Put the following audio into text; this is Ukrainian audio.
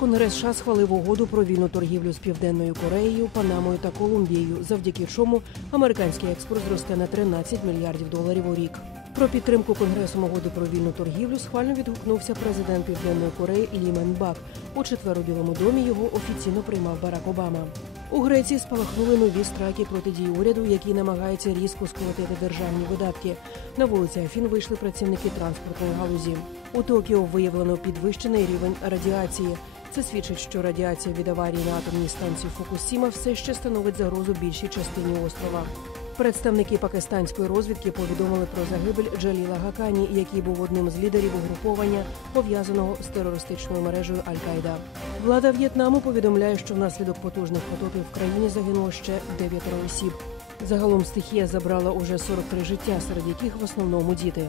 Конгрес США схвалив угоду про вільну торгівлю з Південною Кореєю, Панамою та Колумбією, завдяки чому американський експорт зросте на 13 мільярдів доларів у рік. Про підтримку Конгресом угоди про вільну торгівлю схвально відгукнувся президент Південної Кореї Лі Менбак. У четвер у Білому домі його офіційно приймав Барак Обама. У Греції спалахнули нові страйки проти дій уряду, який намагається різко скоротити державні видатки. На вулиці Афін вийшли працівники транспортної галузі. У Токіо виявлено підвищений рівень радіації. Це свідчить, що радіація від аварії на атомній станції Фукусіма все ще становить загрозу більшій частині острова. Представники пакистанської розвідки повідомили про загибель Джаліла Гакані, який був одним з лідерів угруповання, пов'язаного з терористичною мережею Аль-Каїда. Влада В'єтнаму повідомляє, що внаслідок потужних потопів в країні загинуло ще дев'ятеро осіб. Загалом стихія забрала уже 43 життя, серед яких в основному діти.